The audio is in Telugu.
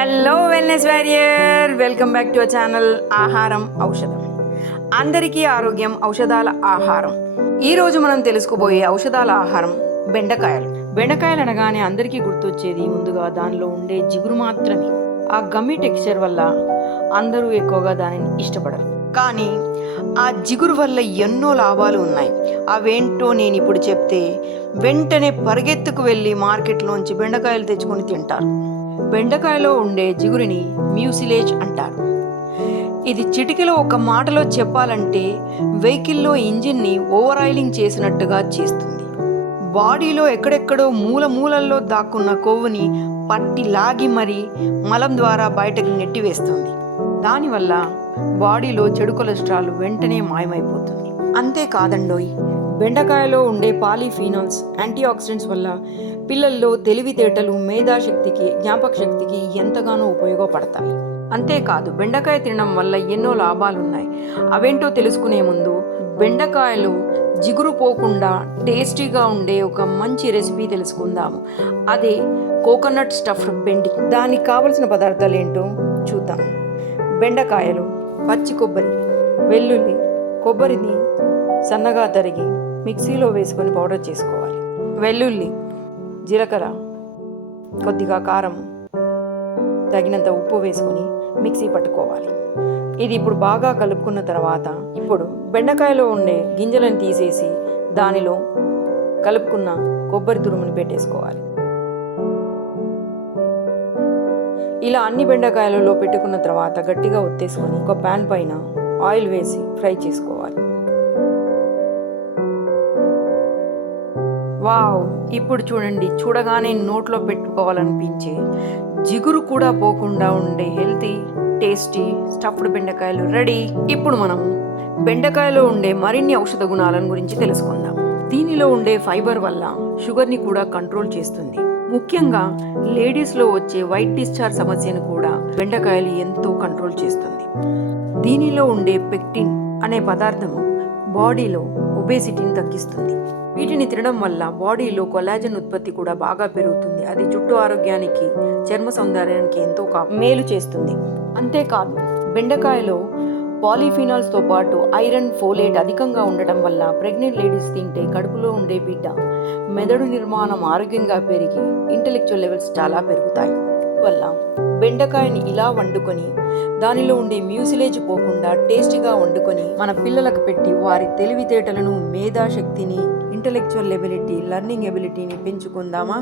Hello wellness warrior, welcome back to our channel Aaharam Aushadham. అందరికీ ఆరోగ్యం ఔషధాల ఆహారం. ఈరోజు మనం తెలుసుకోబోయే ఔషధాల ఆహారం బెండకాయలు. బెండకాయలు అనగానే అందరికీ గుర్తొచ్చేది ముందుగా దానిలో ఉండే జిగురు మాత్రమే. ఆ గమ్మి టెక్స్చర్ వల్ల అందరూ ఎక్కువగా దానిని ఇష్టపడరు. కానీ ఆ జిగురు వల్ల ఎన్నో లాభాలు ఉన్నాయి. అవేంటో నేను ఇప్పుడు చెప్తే వెంటనే పరిగెత్తుకు వెళ్ళి మార్కెట్లోంచి బెండకాయలు తెచ్చుకొని తింటారు. బెండకాయలో ఉండే జిగురుని మ్యూసిలేజ్ అంటారు. ఇది చిటికెలో ఒక మాటలో చెప్పాలంటే వెహికల్లో ఇంజిన్ని ఓవర్ ఆయిలింగ్ చేసినట్టుగా చేస్తుంది. బాడీలో ఎక్కడెక్కడో మూలల్లో దాక్కున్న కొవ్వుని పట్టి లాగి మరీ మలం ద్వారా బయటకు నెట్టివేస్తుంది. దానివల్ల బాడీలో చెడు కొలెస్ట్రాల్ వెంటనే మాయమైపోతుంది. అంతేకాదండోయ్, బెండకాయలో ఉండే పాలీఫీనాల్స్, యాంటీ ఆక్సిడెంట్స్ వల్ల పిల్లల్లో తెలివితేటలు, మేధాశక్తికి, జ్ఞాపక శక్తికి ఎంతగానో ఉపయోగపడతాయి. అంతేకాదు, బెండకాయ తినడం వల్ల ఎన్నో లాభాలున్నాయి. అవేంటో తెలుసుకునే ముందు బెండకాయలు జిగురు పోకుండా టేస్టీగా ఉండే ఒక మంచి రెసిపీ తెలుసుకుందాము. అదే కోకోనట్ స్టఫ్డ్ బెండి. దానికి కావలసిన పదార్థాలు ఏంటో చూద్దాం. బెండకాయలు, పచ్చి కొబ్బరి, వెల్లుల్లి, కొబ్బరిని సన్నగా తరిగి మిక్సీలో వేసుకొని పౌడర్ చేసుకోవాలి. వెల్లుల్లి, జీలకర్ర, కొద్దిగా కారం, తగినంత ఉప్పు వేసుకొని మిక్సీ పట్టుకోవాలి. ఇది ఇప్పుడు బాగా కలుపుకున్న తర్వాత ఇప్పుడు బెండకాయలో ఉండే గింజలను తీసేసి దానిలో కలుపుకున్న కొబ్బరి తురుముని పెట్టేసుకోవాలి. ఇలా అన్ని బెండకాయలలో పెట్టుకున్న తర్వాత గట్టిగా ఒత్తేసుకొని ఒక ప్యాన్ పైన ఆయిల్ వేసి ఫ్రై చేసుకోవాలి. వావ్! ఇప్పుడు చూడండి, చూడగానే నోట్లో పెట్టుకోవాలనిపించే, జిగురు కూడా పోకుండా ఉండే హెల్తీ టేస్టీ స్టఫ్డ్ బెండకాయలు రెడీ. ఇప్పుడు మనం బెండకాయలో ఉండే మరిన్ని ఔషధ గుణాలను గురించి తెలుసుకుందాం. దీనిలో ఉండే ఫైబర్ వల్ల షుగర్ని కూడా కంట్రోల్ చేస్తుంది. ముఖ్యంగా లేడీస్లో వచ్చే వైట్ డిశ్చార్జ్ సమస్యను కూడా బెండకాయలు ఎంతో కంట్రోల్ చేస్తుంది. దీనిలో ఉండే పెక్టిన్ అనే పదార్థము బాడీలో ఒబేసిటీని తగ్గిస్తుంది. వీటిని తినడం వల్ల బాడీలో కొలాజన్ ఉత్పత్తి కూడా బాగా పెరుగుతుంది. అది జుట్టు ఆరోగ్యానికి, చర్మ సౌందర్యానికి ఎంతో మేలు చేస్తుంది. అంతేకాదు, బెండకాయలో పాలీఫినాల్స్తో పాటు ఐరన్, ఫోలేట్ అధికంగా ఉండటం వల్ల ప్రెగ్నెంట్ లేడీస్ తింటే కడుపులో ఉండే బిడ్డ మెదడు నిర్మాణం ఆరోగ్యంగా పెరిగి ఇంటెలెక్చువల్ లెవెల్స్ చాలా పెరుగుతాయి. వల్ల బెండకాయని ఇలా వండుకొని దానిలో ఉండే మ్యూసిలేజ్ పోకుండా టేస్టీగా వండుకొని మన పిల్లలకు పెట్టి వారి తెలివితేటలను, మేధాశక్తిని, ఇంటెలెక్చువల్ ఎబిలిటీ, లెర్నింగ్ ఎబిలిటీని పెంచుకుందామా?